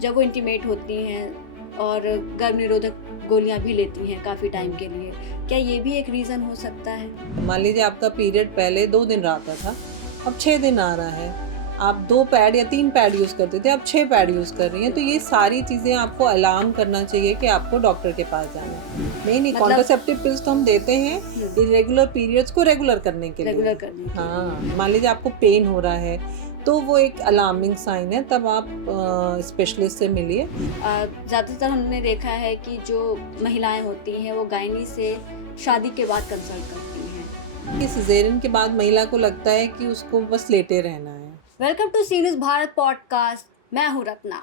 जब वो इंटीमेट होती हैं और गर्भ निरोधक गोलियां भी लेती हैं काफ़ी टाइम के लिए, क्या ये भी एक रीज़न हो सकता है? मान लीजिए आपका पीरियड पहले 2 दिन आता था, अब 6 दिन आ रहा है। आप 2 पैड या 3 पैड यूज़ करते थे, अब 6 पैड यूज़ कर रही हैं, तो ये सारी चीज़ें आपको अलार्म करना चाहिए कि आपको डॉक्टर के पास जाना है। नहीं, मतलब कॉन्ट्रासेप्टिव पिल्स तो हम देते हैं इर्रेगुलर पीरियड्स को रेगुलर करने के लिए। रेगुलर करने के लिए। हाँ, मान लीजिए आपको पेन हो रहा है, तो वो एक अलार्मिंग साइन है, तब आप स्पेशलिस्ट से मिलिए। ज़्यादातर हमने देखा है कि जो महिलाएं होती हैं वो गायनी से शादी के बाद कंसल्ट करती हैं। कि सिज़ेरियन के बाद महिला को लगता है कि उसको बस लेटे रहना है। Welcome to Zee news Bharat podcast. मैं हूँ रत्ना।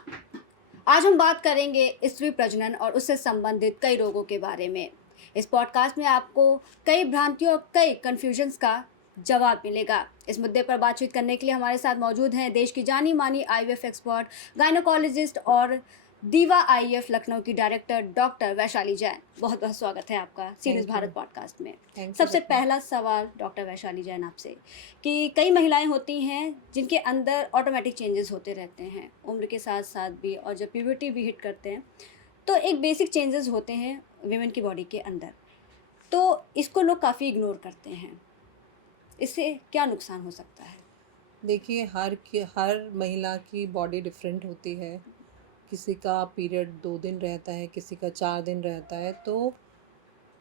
आज हम बात करेंगे स्त्री प्रजनन और उससे संबंधित कई रोगों के बारे में। इस पॉडकास्ट में आपको कई भ्रांतियों और कई कन्फ्यूजन्स का जवाब मिलेगा। इस मुद्दे पर बातचीत करने के लिए हमारे साथ मौजूद हैं देश की जानी मानी आईवीएफ एक्सपर्ट, गायनोकोलॉजिस्ट और दीवा आईवीएफ लखनऊ की डायरेक्टर डॉक्टर वैशाली जैन। बहुत बहुत स्वागत है आपका सी न्यूज़ भारत पॉडकास्ट में। सबसे पहला सवाल डॉक्टर वैशाली जैन आपसे कि कई महिलाएं होती हैं जिनके अंदर ऑटोमेटिक चेंजेस होते रहते हैं उम्र के साथ साथ भी, और जब प्यूबर्टी भी हिट करते हैं तो एक बेसिक चेंजेस होते हैं वीमेन की बॉडी के अंदर, तो इसको लोग काफ़ी इग्नोर करते हैं। इससे क्या नुकसान हो सकता है? देखिए, हर महिला की बॉडी डिफरेंट होती है। किसी का पीरियड 2 दिन रहता है, किसी का 4 दिन रहता है, तो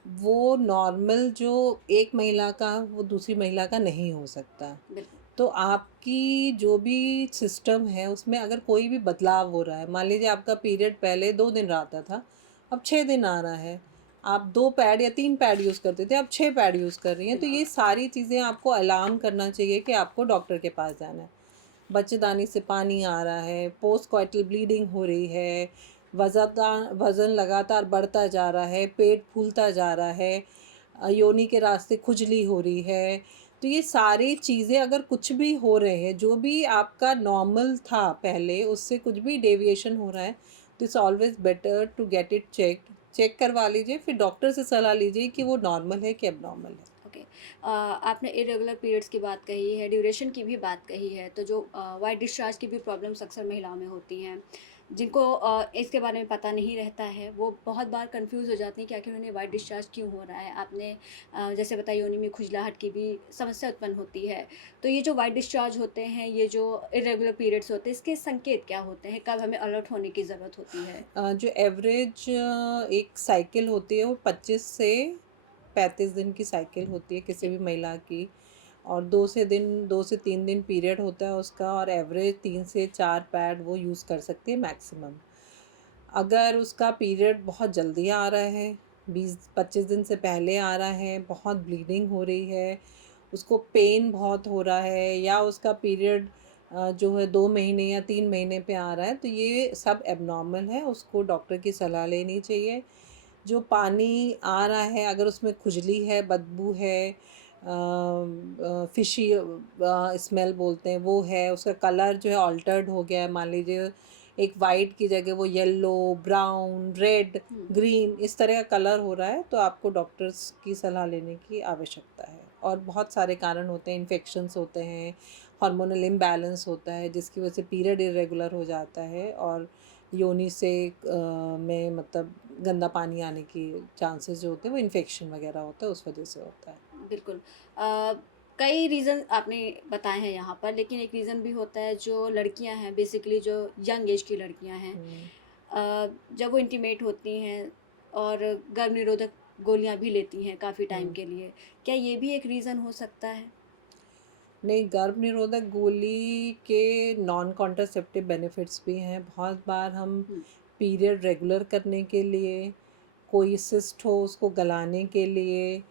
वो नॉर्मल जो एक महिला का वो दूसरी महिला का नहीं हो सकता। बिल्कुल। तो आपकी जो भी सिस्टम है उसमें अगर कोई भी बदलाव हो रहा है, मान लीजिए आपका पीरियड पहले 2 दिन आता था, अब 6 दिन आ रहा है। आप 2 पैड या 3 पैड यूज़ करते थे, अब 6 पैड यूज़ कर रही हैं, तो ये सारी चीज़ें आपको अलार्म करना चाहिए कि आपको डॉक्टर के पास जाना है। बच्चेदानी से पानी आ रहा है, पोस्ट कॉइटल ब्लीडिंग हो रही है, वज़न लगातार बढ़ता जा रहा है, पेट फूलता जा रहा है, योनि के रास्ते खुजली हो रही है। तो ये सारी चीज़ें अगर कुछ भी हो रहे हैं, जो भी आपका नॉर्मल था पहले, उससे कुछ भी डेविएशन हो रहा है, तो it's always better to get it check करवा लीजिए, फिर डॉक्टर से सलाह लीजिए कि वो नॉर्मल है कि एबनॉर्मल है। ओके। आपने इरेगुलर पीरियड्स की बात कही है, ड्यूरेशन की भी बात कही है, तो जो वाइट डिस्चार्ज की भी प्रॉब्लम्स अक्सर महिलाओं में होती हैं, जिनको इसके बारे में पता नहीं रहता है, वो बहुत बार कंफ्यूज हो जाती हैं कि आखिर उन्हें वाइट डिस्चार्ज क्यों हो रहा है। आपने जैसे बताया योनि में खुजलाहट की भी समस्या उत्पन्न होती है। तो ये जो वाइट डिस्चार्ज होते हैं, ये जो इरेगुलर पीरियड्स होते हैं, इसके संकेत क्या होते हैं? कब हमें अलर्ट होने की ज़रूरत होती है? जो एवरेज एक साइकिल होती है वो 25 से 35 दिन की साइकिल होती है किसी भी महिला की, और 2 से 3 दिन पीरियड होता है उसका, और एवरेज 3 से 4 पैड वो यूज़ कर सकती है मैक्सिमम। अगर उसका पीरियड बहुत जल्दी आ रहा है, 20-25 दिन से पहले आ रहा है, बहुत ब्लीडिंग हो रही है, उसको पेन बहुत हो रहा है, या उसका पीरियड जो है 2 महीने या 3 महीने पे आ रहा है, तो ये सब एबनॉर्मल है, उसको डॉक्टर की सलाह लेनी चाहिए। जो पानी आ रहा है अगर उसमें खुजली है, बदबू है, फिशी स्मेल बोलते हैं वो है, उसका कलर जो है ऑल्टर्ड हो गया है, मान लीजिए एक वाइट की जगह वो येलो, ब्राउन, रेड, ग्रीन इस तरह का कलर हो रहा है, तो आपको डॉक्टर्स की सलाह लेने की आवश्यकता है। और बहुत सारे कारण होते हैं, इन्फेक्शंस होते हैं, हार्मोनल इम्बैलेंस होता है जिसकी वजह से पीरियड इरेगुलर हो जाता है, और योनि से में मतलब गंदा पानी आने की चांसेस जो होते हैं वो इन्फेक्शन वगैरह होता है उस वजह से होता है। बिल्कुल। कई रीज़न आपने बताए हैं यहाँ पर, लेकिन एक रीज़न भी होता है जो लड़कियाँ हैं, बेसिकली जो यंग एज की लड़कियाँ हैं, जब वो इंटीमेट होती हैं और गर्भ निरोधक गोलियाँ भी लेती हैं काफ़ी टाइम के लिए, क्या ये भी एक रीज़न हो सकता है? नहीं, गर्भ निरोधक गोली के नॉन कॉन्ट्रासेप्टिव बेनिफिट्स भी हैं। बहुत बार हम पीरियड रेगुलर करने के लिए, कोई सिस्ट हो उसको गलाने के लिए,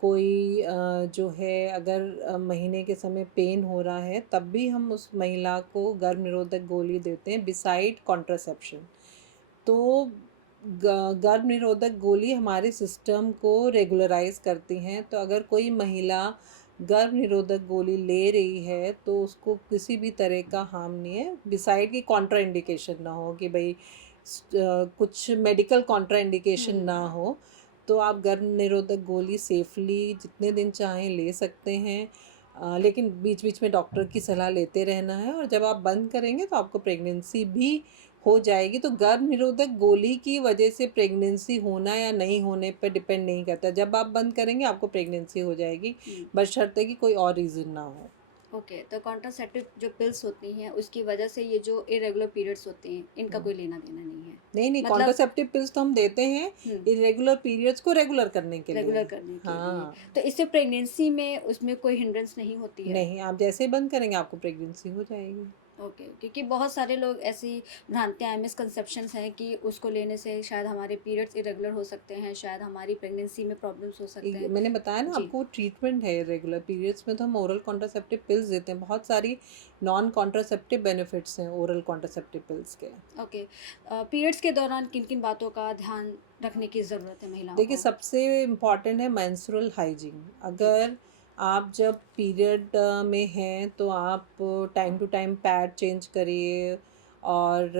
कोई जो है अगर महीने के समय पेन हो रहा है तब भी हम उस महिला को गर्भ निरोधक गोली देते हैं बिसाइड कॉन्ट्रासेप्शन। तो गर्भ निरोधक गोली हमारे सिस्टम को रेगुलराइज करती हैं, तो अगर कोई महिला गर्भ निरोधक गोली ले रही है तो उसको किसी भी तरह का हार्म नहीं है, बिसाइड कि कॉन्ट्रा इंडिकेशन ना हो कि भाई कुछ मेडिकल कॉन्ट्रा इंडिकेशन ना हो, तो आप गर्भ निरोधक गोली सेफली जितने दिन चाहें ले सकते हैं। लेकिन बीच बीच में डॉक्टर की सलाह लेते रहना है, और जब आप बंद करेंगे तो आपको प्रेगनेंसी भी हो जाएगी। तो गर्भ निरोधक गोली की वजह से प्रेगनेंसी होना या नहीं होने पे डिपेंड नहीं करता। जब आप बंद करेंगे आपको प्रेगनेंसी हो जाएगी, बशर्ते कि कोई और रीज़न ना हो। ओके, तो कॉन्ट्रासेप्टिव जो पिल्स होती हैं उसकी वजह से ये जो इरेगुलर पीरियड्स होते हैं इनका कोई लेना देना नहीं है, नहीं, नहीं, मतलब कॉन्ट्रासेप्टिव पिल्स तो हम देते हैं इर्रेगुलर पीरियड्स को रेगुलर करने के रेगुलर लिए। करने के लिए। हाँ, तो इससे प्रेगनेंसी में उसमें कोई हिंड्रेंस नहीं होती है? नहीं, आप जैसे ही बंद करेंगे आपको प्रेगनेंसी हो जाएगी। ओके, क्योंकि बहुत सारे लोग ऐसी भ्रांतियाँ हैं, मिसकंसेप्शंस हैं कि उसको लेने से शायद हमारे पीरियड्स इरेगुलर हो सकते हैं, शायद हमारी प्रेगनेंसी में प्रॉब्लम्स हो सकते हैं। मैंने बताया ना जी। आपको, ट्रीटमेंट है रेगुलर पीरियड्स में। तो हम ओरल कॉन्ट्रासेप्टिव पिल्स देते हैं। बहुत सारी नॉन कॉन्ट्रासेप्टिव बेनिफिट्स हैं ओरल कॉन्ट्रासेप्टिव पिल्स के। ओके, पीरियड्स के दौरान किन किन बातों का ध्यान रखने की ज़रूरत है महिलाओं देखिए, को? सबसे इम्पॉर्टेंट है मेंस्ट्रुअल हाइजीन। अगर आप जब पीरियड में हैं तो आप time to time pad change करिए, और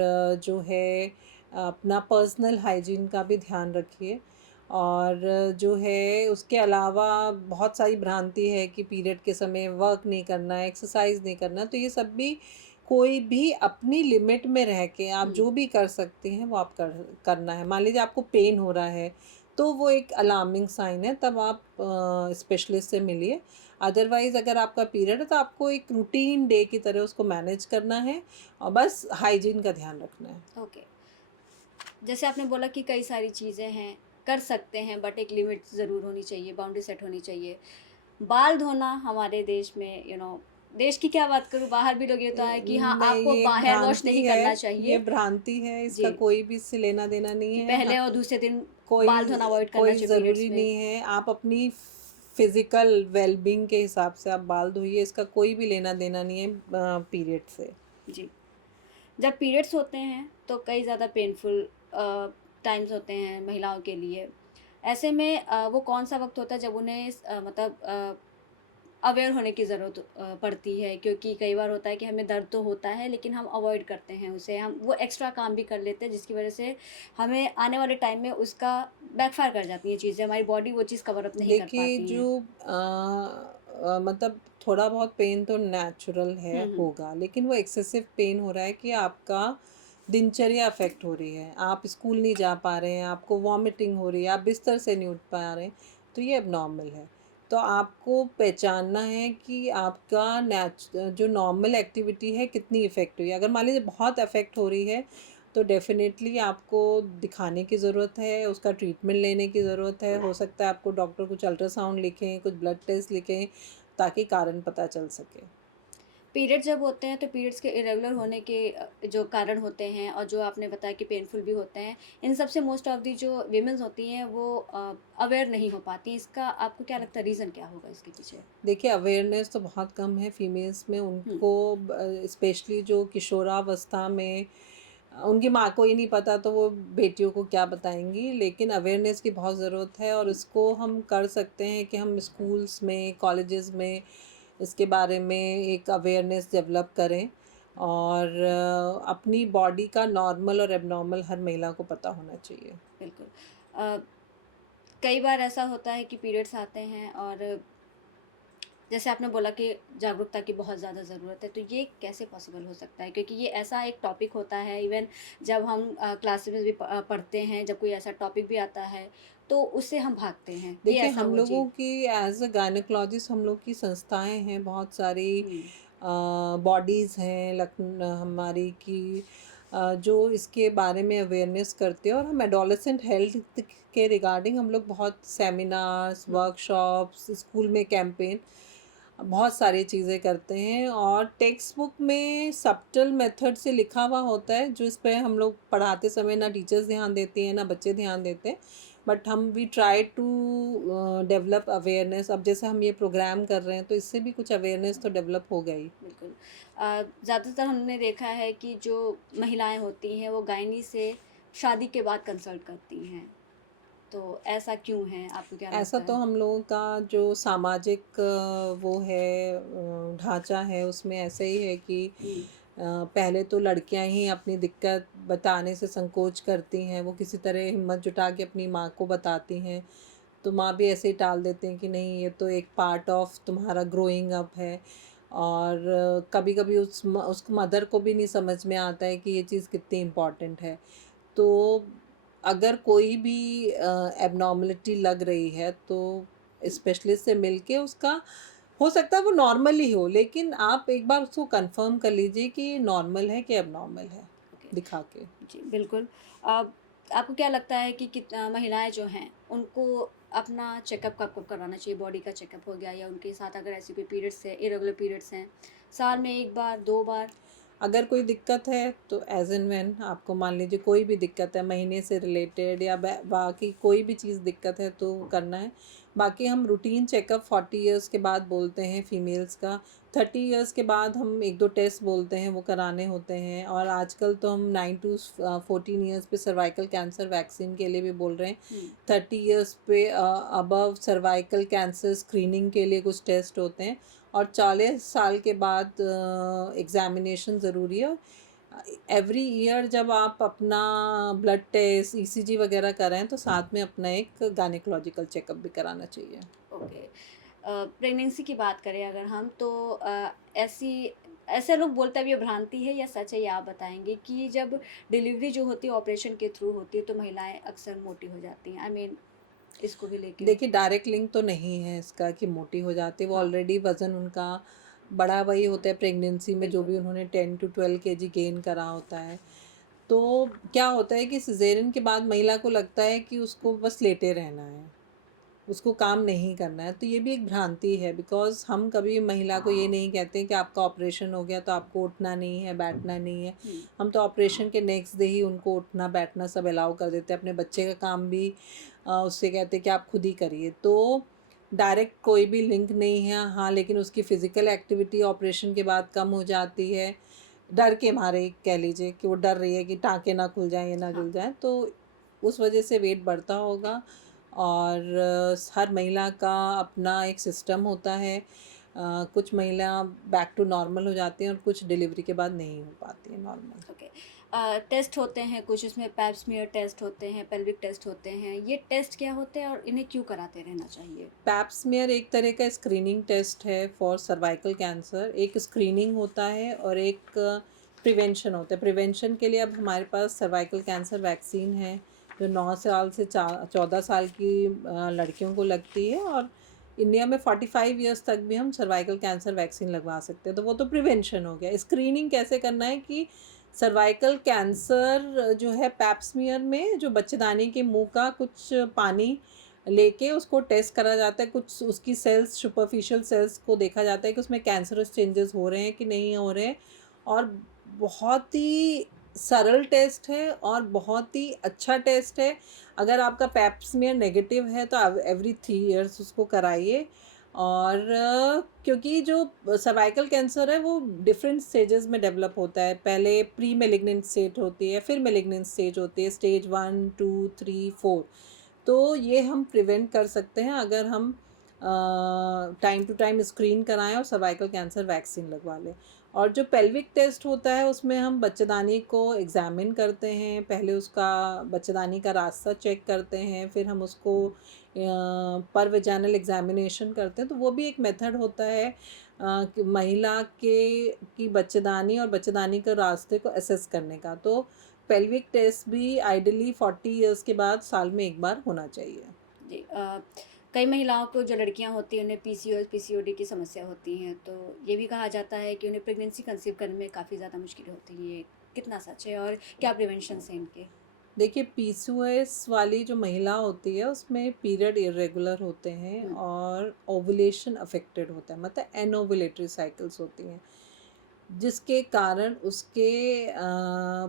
जो है अपना पर्सनल हाइजीन का भी ध्यान रखिए। और जो है उसके अलावा बहुत सारी भ्रांति है कि पीरियड के समय वर्क नहीं करना है, एक्सरसाइज नहीं करना। तो ये सब भी, कोई भी अपनी लिमिट में रह के आप जो भी कर सकते हैं वो आप करना है। मान लीजिए आपको पेन हो रहा है तो वो एक अलार्मिंग साइन है, तब आप स्पेशलिस्ट से मिलिए। अदरवाइज़ अगर आपका पीरियड है तो आपको एक रूटीन डे की तरह उसको मैनेज करना है, और बस हाइजीन का ध्यान रखना है। ओके, जैसे आपने बोला कि कई सारी चीज़ें हैं, कर सकते हैं बट एक लिमिट ज़रूर होनी चाहिए, बाउंड्री सेट होनी चाहिए। बाल धोना हमारे देश में देश की क्या बात करूँ, बाहर भी लोग ये तो है कि हाँ, नहीं, आपको ये एक हेयर वॉश भ्रांति नहीं है। करना ये चाहिए। भ्रांति है, इसका जी, कोई भी इससे लेना देना नहीं कि है। पहले हाँ, और दूसरे दिन कोई बाल धोना अवॉइड करना कोई चाहिए पीरियड्स ज़रूरी में। नहीं है। आप अपनी फिज़िकल वेलबींग के हिसाब से आप बाल धोइए, इसका कोई भी लेना देना नहीं है पीरियड से। जी, जब पीरियड्स होते हैं तो कई ज़्यादा पेनफुल टाइम्स होते हैं महिलाओं के लिए। ऐसे में वो कौन-सा वक़्त होता है जब उन्हें मतलब अवेयर होने की ज़रूरत पड़ती है, क्योंकि कई बार होता है कि हमें दर्द तो होता है लेकिन हम अवॉइड करते हैं उसे, हम वो एक्स्ट्रा काम भी कर लेते हैं जिसकी वजह से हमें आने वाले टाइम में उसका बैकफ़ायर कर जाती हैं चीज़ें, हमारी बॉडी वो चीज़ कवर अप नहीं कर देखिए, पाती जो हैं। मतलब थोड़ा बहुत पेन तो नेचुरल है, हुँ, हुँ। होगा, लेकिन वो एक्सेसिव पेन हो रहा है कि आपका दिनचर्या अफेक्ट हो रही है, आप स्कूल नहीं जा पा रहे हैं, आपको वॉमिटिंग हो रही है, आप बिस्तर से नहीं उठ पा रहे हैं, तो ये एबनॉर्मल है। तो आपको पहचानना है कि आपका जो नॉर्मल एक्टिविटी है कितनी इफ़ेक्ट हुई है। अगर मान लीजिए बहुत अफेक्ट हो रही है तो डेफ़िनेटली आपको दिखाने की ज़रूरत है, उसका ट्रीटमेंट लेने की ज़रूरत है। हो सकता है आपको डॉक्टर कुछ अल्ट्रासाउंड लिखें, कुछ ब्लड टेस्ट लिखें, ताकि कारण पता चल सके। पीरियड जब होते हैं तो पीरियड्स के इरेगुलर होने के जो कारण होते हैं और जो आपने बताया कि पेनफुल भी होते हैं, इन सब से मोस्ट ऑफ दी जो वीमेन्स होती हैं वो अवेयर नहीं हो पाती। इसका आपको क्या लगता है रीज़न क्या होगा इसके पीछे? देखिए, अवेयरनेस तो बहुत कम है फीमेल्स में। हुँ, उनको स्पेशली जो किशोरावस्था में उनकी माँ को ही नहीं पता तो वो बेटियों को क्या बताएँगी। लेकिन अवेयरनेस की बहुत ज़रूरत है, और हुँ। इसको हम कर सकते हैं कि हम स्कूल्स में, कॉलेजेस में इसके बारे में एक अवेयरनेस डेवलप करें, और अपनी बॉडी का नॉर्मल और एब्नॉर्मल हर महिला को पता होना चाहिए। बिल्कुल। अ, कई बार ऐसा होता है कि पीरियड्स आते हैं और जैसे आपने बोला कि जागरूकता की बहुत ज़्यादा ज़रूरत है, तो ये कैसे पॉसिबल हो सकता है? क्योंकि ये ऐसा एक टॉपिक होता है, इवन जब हम क्लासेस में भी पढ़ते हैं, जब कोई ऐसा टॉपिक भी आता है, तो उससे हम भागते हैं। ये देखिए, ऐसा हम हुआ जी। लोगों की एज़ अ गायनेकोलॉजिस्ट हम लोग की संस्थाएँ हैं, बहुत सारी हुँ, बॉडीज़ हैं हमारी की जो इसके बारे में अवेयरनेस करते हैं। और हम एडोलेसेंट हेल्थ के रिगार्डिंग हम लोग बहुत सेमिनार्स, हुँ। वर्कशॉप्स, स्कूल में कैंपेन, बहुत सारी चीज़ें करते हैं। और टेक्स्ट बुक में सब्टल मेथड से लिखा हुआ होता है, जो इस पे हम लोग पढ़ाते समय ना टीचर्स ध्यान देती हैं, ना बच्चे ध्यान देते हैं। बट हम we try to develop awareness. अब जैसे हम ये प्रोग्राम कर रहे हैं तो इससे भी कुछ अवेयरनेस तो डेवलप हो गई। बिल्कुल। ज़्यादातर हमने देखा है कि जो महिलाएँ होती हैं, वो गायनी से शादी के बाद कंसल्ट करती हैं। तो ऐसा क्यों है? आपको क्या ऐसा लगता तो है? हम लोगों का जो सामाजिक वो है ढांचा है, उसमें ऐसा ही है कि हुँ, पहले तो लड़कियां ही अपनी दिक्कत बताने से संकोच करती हैं, वो किसी तरह हिम्मत जुटा के अपनी माँ को बताती हैं। तो माँ भी ऐसे ही टाल देते हैं कि नहीं, ये तो एक पार्ट ऑफ तुम्हारा ग्रोइंग अप है। और कभी कभी उस मदर को भी नहीं समझ में आता है कि ये चीज़ कितनी इम्पॉर्टेंट है। तो अगर कोई भी एबनॉर्मलिटी लग रही है तो स्पेशलिस्ट से मिलके उसका हो सकता है वो नॉर्मल ही हो, लेकिन आप एक बार उसको कंफर्म कर लीजिए कि ये नॉर्मल है कि एबनॉर्मल है, ओके। दिखा के। जी, बिल्कुल। अब आपको क्या लगता है कि महिलाएँ जो हैं, उनको अपना चेकअप कब-कब कराना चाहिए? बॉडी का चेकअप हो गया या उनके साथ अगर ऐसी कोई पीरियड्स है, इरेगुलर पीरियड्स हैं, साल में 1 बार, 2 बार? अगर कोई दिक्कत है तो एज एंड व्हेन आपको, मान लीजिए कोई भी दिक्कत है महीने से रिलेटेड या बाकी कोई भी चीज़ दिक्कत है तो करना है। बाकी हम रूटीन चेकअप 40 इयर्स के बाद बोलते हैं फीमेल्स का। 30 इयर्स के बाद हम 1-2 टेस्ट बोलते हैं वो कराने होते हैं। और आजकल तो हम 9 टू 14 इयर्स पे सर्वाइकल कैंसर वैक्सीन के लिए भी बोल रहे हैं। हुँ, 30 इयर्स पे अबव सर्वाइकल कैंसर स्क्रीनिंग के लिए कुछ टेस्ट होते हैं। और 40 साल के बाद एग्ज़ामिनेशन ज़रूरी है। एवरी ईयर जब आप अपना ब्लड टेस्ट, ईसीजी वगैरह कराएं तो साथ में अपना एक गायनेकोलॉजिकल चेकअप भी कराना चाहिए। ओके। प्रेगनेंसी की बात करें अगर हम तो ऐसी ऐसे लोग बोलते हैं अब ये भ्रांति है या सच है, ये आप बताएँगे कि जब डिलीवरी जो होती है ऑपरेशन के थ्रू होती है तो महिलाएँ अक्सर मोटी हो जाती हैं। आई मीन इसको भी लेके देखिए डायरेक्ट लिंक तो नहीं है इसका कि मोटी हो जाती है, वो हाँ, ऑलरेडी वज़न उनका बढ़ा हुआ ही होता है प्रेगनेंसी में, जो बिल्कुल। भी उन्होंने 10 टू 12 केजी गेन करा होता है। तो क्या होता है कि सिज़ेरियन के बाद महिला को लगता है कि उसको बस लेटे रहना है, उसको काम नहीं करना है। तो ये भी एक भ्रांति है, बिकॉज़ हम कभी महिला को ये नहीं कहते कि आपका ऑपरेशन हो गया तो आपको उठना नहीं है, बैठना नहीं है। हुँ, हम तो ऑपरेशन के नेक्स्ट डे ही उनको उठना बैठना सब अलाउ कर देते हैं। अपने बच्चे का काम भी उससे कहते हैं कि आप खुद ही करिए। तो डायरेक्ट कोई भी लिंक नहीं है। हाँ, लेकिन उसकी फ़िज़िकल एक्टिविटी ऑपरेशन के बाद कम हो जाती है। डर के मारे कह लीजिए कि वो डर रही है कि टाँके ना खुल जाएँ, ये ना हाँ। गिर जाएँ, तो उस वजह से वेट बढ़ता होगा। और हर महिला का अपना एक सिस्टम होता है। कुछ महिला बैक टू नॉर्मल हो जाती हैं और कुछ डिलीवरी के बाद नहीं हो पाती हैं नॉर्मल। ओके। टेस्ट होते हैं कुछ इसमें पैप स्मीयर टेस्ट होते हैं, पेल्विक टेस्ट होते हैं। ये टेस्ट क्या होते हैं और इन्हें क्यों कराते रहना चाहिए? पैप स्मीयर एक तरह का स्क्रीनिंग टेस्ट है फॉर सर्वाइकल कैंसर। एक स्क्रीनिंग होता है और एक प्रिवेंशन होता है। प्रिवेंशन के लिए अब हमारे पास सर्वाइकल कैंसर वैक्सीन है जो 9 साल से 14 साल की लड़कियों को लगती है। और इंडिया में 45 इयर्स तक भी हम सर्वाइकल कैंसर वैक्सीन लगवा सकते हैं। तो वो तो प्रिवेंशन हो गया। स्क्रीनिंग कैसे करना है कि सर्वाइकल कैंसर जो है पैप स्मीयर में जो बच्चेदानी के मुंह का कुछ पानी लेके उसको टेस्ट करा जाता है। कुछ उसकी सेल्स, सुपरफिशियल सेल्स को देखा जाता है कि उसमें कैंसरस चेंजेस हो रहे हैं कि नहीं हो रहे हैं। और बहुत ही सरल टेस्ट है और बहुत ही अच्छा टेस्ट है। अगर आपका पैप स्मीयर नेगेटिव है तो एवरी 3 इयर्स उसको कराइए। और क्योंकि जो सर्वाइकल कैंसर है वो डिफरेंट स्टेजेस में डेवलप होता है। पहले प्री मेलिग्नेंट स्टेज होती है, फिर मेलिग्नेंट स्टेज होती है, स्टेज 1, 2, 3, 4। तो ये हम प्रिवेंट कर सकते हैं अगर हम टाइम टू टाइम स्क्रीन कराएं और सर्वाइकल कैंसर वैक्सीन लगवा लें। और जो पेल्विक टेस्ट होता है उसमें हम बच्चेदानी को एग्ज़ामिन करते हैं। पहले उसका बच्चेदानी का रास्ता चेक करते हैं, फिर हम उसको पर वेजाइनल एग्ज़ामिनेशन करते हैं। तो वो भी एक मेथड होता है कि महिला के की बच्चेदानी और बच्चेदानी के रास्ते को असेस करने का। तो पेल्विक टेस्ट भी आइडियली 40 इयर्स के बाद साल में 1 बार होना चाहिए। जी। कई महिलाओं को जो लड़कियां होती हैं उन्हें पीसीओएस पीसीओडी की समस्या होती हैं, तो ये भी कहा जाता है कि उन्हें प्रेगनेंसी कंसीव करने में काफ़ी ज़्यादा मुश्किलें होती हैं। ये कितना सच है और क्या प्रिवेंशन है इनके? देखिए पीसीओएस वाली जो महिला होती है उसमें पीरियड इरेगुलर होते हैं हुँ, और ओवुलेशन अफेक्टेड होता है, मतलब एनओवुलेटरी साइकिल्स होती हैं, जिसके कारण उसके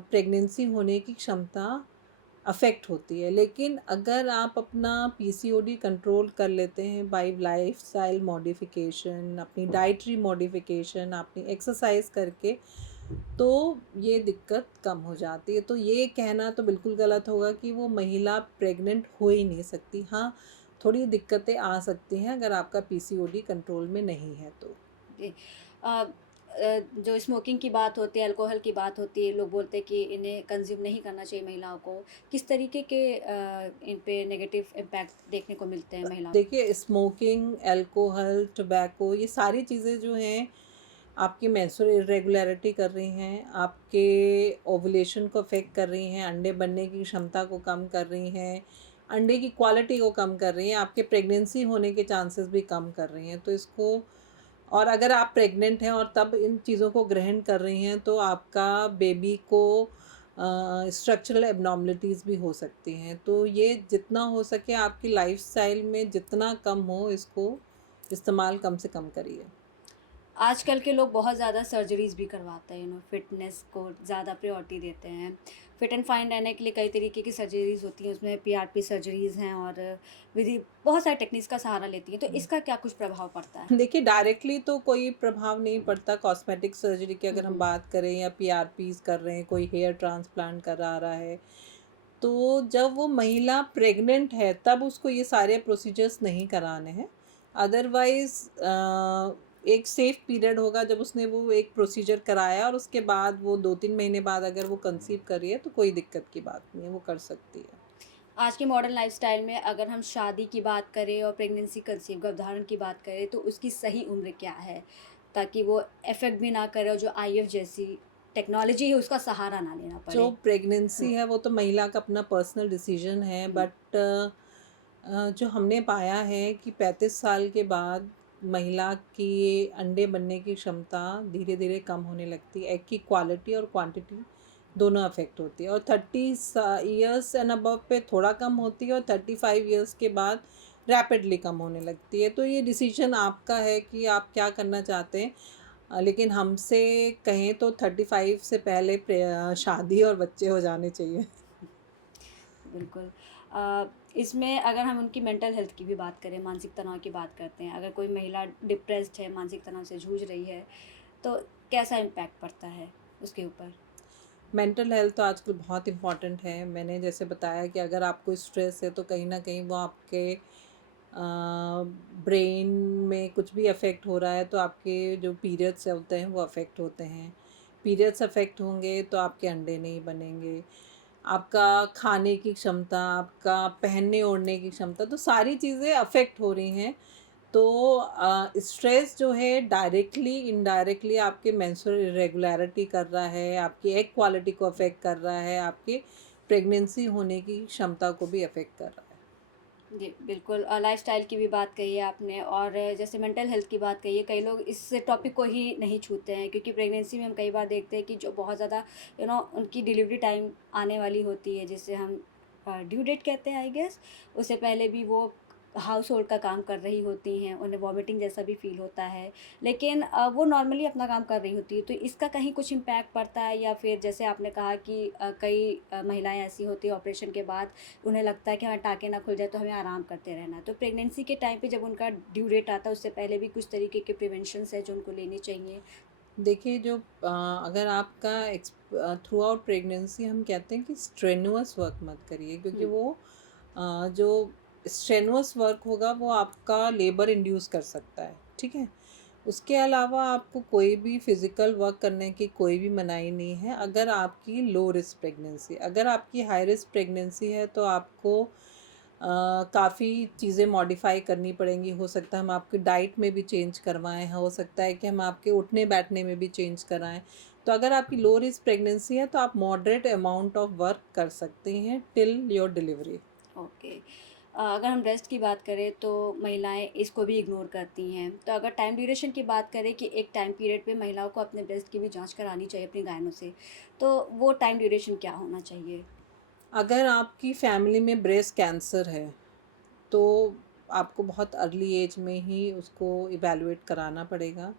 प्रेगनेंसी होने की क्षमता अफेक्ट होती है। लेकिन अगर आप अपना पीसीओडी कंट्रोल कर लेते हैं बाय लाइफस्टाइल मॉडिफिकेशन, अपनी डाइटरी मॉडिफिकेशन, अपनी एक्सरसाइज करके, तो ये दिक्कत कम हो जाती है। तो ये कहना तो बिल्कुल गलत होगा कि वो महिला प्रेग्नेंट हो ही नहीं सकती। हाँ, थोड़ी दिक्कतें आ सकती हैं अगर आपका पीसीओडी कंट्रोल में नहीं है तो। जी। जो स्मोकिंग की बात होती है, अल्कोहल की बात होती है, लोग बोलते हैं कि इन्हें कंज़्यूम नहीं करना चाहिए महिलाओं को। किस तरीके के इन पे नेगेटिव इम्पैक्ट देखने को मिलते हैं महिलाओं? देखिए स्मोकिंग, अल्कोहल, टोबैको, ये सारी चीज़ें जो हैं आपकी मेंस्ट्रुअल इरेगुलरिटी कर रही हैं, आपके ओवुलेशन को अफेक्ट कर रही हैं, अंडे बनने की क्षमता को कम कर रही हैं, अंडे की क्वालिटी को कम कर रही हैं, आपके प्रेगनेंसी होने के चांसेस भी कम कर रही हैं। तो इसको, और अगर आप प्रेग्नेंट हैं और तब इन चीज़ों को ग्रहण कर रही हैं तो आपका बेबी को स्ट्रक्चरल एबनॉर्मलिटीज़ भी हो सकती हैं। तो ये जितना हो सके आपकी लाइफस्टाइल में जितना कम हो, इसको इस्तेमाल कम से कम करिए। आजकल के लोग बहुत ज़्यादा सर्जरीज़ भी करवाते हैं, फ़िटनेस को ज़्यादा प्रायोरिटी देते हैं। फिट एंड फाइन रहने के लिए कई तरीके की सर्जरीज़ होती हैं, उसमें पीआरपी सर्जरीज़ हैं और विधि बहुत सारे टेक्निक्स का सहारा लेती हैं। तो इसका क्या कुछ प्रभाव पड़ता है? देखिए, डायरेक्टली तो कोई प्रभाव नहीं पड़ता। कॉस्मेटिक सर्जरी की अगर हम हुँ, बात करें या पीआरपीज़ कर रहे हैं, कोई हेयर ट्रांसप्लांट करा रहा है, तो जब वो महिला प्रेग्नेंट है तब उसको ये सारे प्रोसीजर्स नहीं कराने हैं। अदरवाइज़ एक सेफ पीरियड होगा जब उसने वो एक प्रोसीजर कराया और उसके बाद वो 2-3 महीने बाद अगर वो कंसीव कर रही है तो कोई दिक्कत की बात नहीं है, वो कर सकती है। आज के मॉडर्न लाइफ़स्टाइल में अगर हम शादी की बात करें और प्रेगनेंसी कंसीव गर्भधारण की बात करें तो उसकी सही उम्र क्या है? ताकि वो इफ़ेक्ट भी ना करे और जो आईवीएफ जैसी टेक्नोलॉजी है उसका सहारा ना लेना जो पड़े। हुँ, प्रेगनेंसी है वो तो महिला का अपना पर्सनल डिसीजन है, हुँ, बट जो हमने पाया है कि 35 साल के बाद महिला की अंडे बनने की क्षमता धीरे धीरे कम होने लगती है। एग की क्वालिटी और क्वांटिटी दोनों अफेक्ट होती है, और 30 ईयर्स एंड अबव पे थोड़ा कम होती है और 35 ईयर्स के बाद रैपिडली कम होने लगती है। तो ये डिसीजन आपका है कि आप क्या करना चाहते हैं। लेकिन हमसे कहें तो 35 से पहले शादी और बच्चे हो जाने चाहिए। बिल्कुल। इसमें अगर हम उनकी मेंटल हेल्थ की भी बात करें, मानसिक तनाव की बात करते हैं, अगर कोई महिला डिप्रेस्ड है, मानसिक तनाव से जूझ रही है, तो कैसा इम्पैक्ट पड़ता है उसके ऊपर? मेंटल हेल्थ तो आजकल बहुत इम्पॉर्टेंट है। मैंने जैसे बताया कि अगर आपको स्ट्रेस है तो कहीं न कहीं वो आपके ब्रेन में कुछ भी अफ़ेक्ट हो रहा है तो आपके जो पीरियड्स होते हैं वो अफ़ेक्ट होते हैं। पीरियड्स अफ़ेक्ट होंगे तो आपके अंडे नहीं बनेंगे। आपका खाने की क्षमता, आपका पहनने-ओढ़ने की क्षमता, तो सारी चीज़ें अफ़ेक्ट हो रही हैं। तो स्ट्रेस जो है डायरेक्टली इनडायरेक्टली आपके मेंस्ट्रुअल इरेगुलरिटी कर रहा है, आपकी एग क्वालिटी को अफेक्ट कर रहा है, आपके प्रेगनेंसी होने की क्षमता को भी अफेक्ट कर रहा है। जी, बिल्कुल। लाइफ़स्टाइल की भी बात कही है आपने और जैसे मेंटल हेल्थ की बात कही है, कई लोग इस टॉपिक को ही नहीं छूते हैं क्योंकि प्रेगनेंसी में हम कई बार देखते हैं कि जो बहुत ज़्यादा उनकी डिलीवरी टाइम आने वाली होती है, जिसे हम ड्यू डेट कहते हैं आई गेस, उससे पहले भी वो हाउस होल्ड का काम कर रही होती हैं, उन्हें वॉमिटिंग जैसा भी फ़ील होता है। लेकिन वो नॉर्मली अपना काम कर रही होती है, तो इसका कहीं कुछ इम्पैक्ट पड़ता है या फिर जैसे आपने कहा कि कई महिलाएँ ऐसी होती हैं ऑपरेशन के बाद उन्हें लगता है कि हमारे टाँके ना खुल जाए तो हमें आराम करते रहना है। तो प्रेगनेंसी के टाइम पे जब उनका ड्यू डेट आता है उससे पहले भी कुछ तरीके के प्रिवेंशंस हैं जो उनको लेने चाहिए? देखिए, जो अगर आपका थ्रू आउट प्रेगनेंसी हम कहते हैं कि स्ट्रेनुअस वर्क मत करिए, क्योंकि हुँ, वो जो स्ट्रेनुअस वर्क होगा वो आपका लेबर इंड्यूस कर सकता है, ठीक है। उसके अलावा आपको कोई भी फिज़िकल वर्क करने की कोई भी मनाही नहीं है अगर आपकी लो रिस्क प्रेगनेंसी। अगर आपकी हाई रिस्क प्रेगनेंसी है तो आपको काफ़ी चीज़ें मॉडिफ़ाई करनी पड़ेंगी। हो सकता है हम आपकी डाइट में भी चेंज करवाएँ, हो सकता है कि हम आपके उठने-बैठने में भी चेंज कराएँ। तो अगर आपकी लो रिस्क प्रेगनेंसी है तो आप मॉडरेट अमाउंट ऑफ वर्क कर सकती हैं टिल योर डिलीवरी। ओके। अगर हम रेस्ट की बात करें तो महिलाएँ इसको भी इग्नोर करती हैं। तो अगर टाइम ड्यूरेशन की बात करें कि एक टाइम पीरियड पे महिलाओं को अपने ब्रेस्ट की भी जाँच करानी चाहिए अपनी गायनों से, तो वो टाइम ड्यूरेशन क्या होना चाहिए? अगर आपकी फैमिली में ब्रेस्ट कैंसर है तो आपको बहुत अर्ली एज में ही उसको इवैल्यूएट कराना पड़ेगा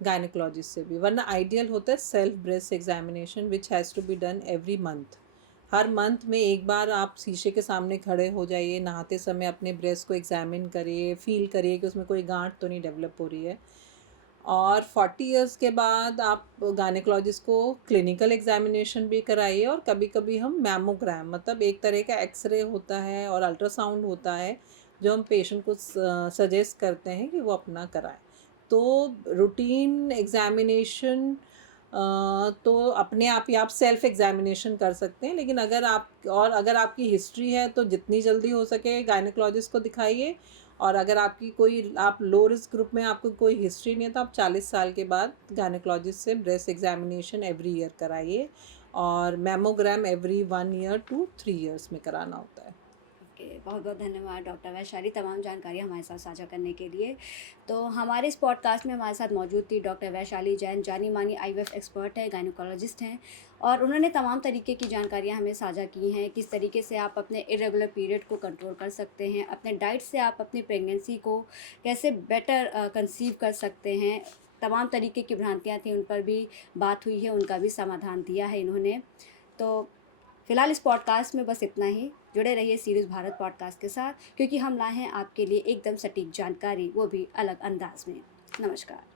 गायनेकोलॉजिस्ट से भी, वरना आइडियल होता है self breast examination which has to be done every month. हर मंथ में एक बार आप शीशे के सामने खड़े हो जाइए, नहाते समय अपने ब्रेस्ट को एग्जामिन करिए, फील करिए कि उसमें कोई गांठ तो नहीं डेवलप हो रही है। और 40 इयर्स के बाद आप गायनेकोलॉजिस्ट को क्लिनिकल एग्जामिनेशन भी कराइए, और कभी कभी हम मैमोग्राम, मतलब एक तरह का एक्सरे होता है और अल्ट्रासाउंड होता है जो हम पेशेंट को सजेस्ट करते हैं कि वो अपना कराएं। तो रूटीन एग्जामिनेशन तो अपने आप ही आप सेल्फ एग्जामिनेशन कर सकते हैं। लेकिन अगर आपकी हिस्ट्री है तो जितनी जल्दी हो सके गायनेकोलॉजिस्ट को दिखाइए। और अगर आप लो रिस्क ग्रुप में, आपको कोई हिस्ट्री नहीं है, तो आप 40 साल के बाद गायनेकोलॉजिस्ट से ब्रेस्ट एग्जामिनेशन एवरी ईयर कराइए। और mammogram every 1 year to 3 years में कराना होता है। ओके, बहुत बहुत धन्यवाद डॉक्टर वैशाली तमाम जानकारी हमारे साथ साझा करने के लिए। तो हमारे इस पॉडकास्ट में हमारे साथ मौजूद थी डॉक्टर वैशाली जैन, जानी मानी आईवीएफ एक्सपर्ट है, गायनोकोलॉजिस्ट हैं, और उन्होंने तमाम तरीके की जानकारियां हमें साझा की हैं। किस तरीके से आप अपने इरेगुलर पीरियड को कंट्रोल कर सकते हैं, अपने डाइट से आप अपनी प्रेगनेंसी को कैसे बेटर कंसीव कर सकते हैं। तमाम तरीके की भ्रांतियाँ थी, उन पर भी बात हुई है, उनका भी समाधान दिया है इन्होंने। तो फिलहाल इस पॉडकास्ट में बस इतना ही। जुड़े रहिए सीरीज़ भारत पॉडकास्ट के साथ, क्योंकि हम लाए हैं आपके लिए एकदम सटीक जानकारी, वो भी अलग अंदाज में। नमस्कार।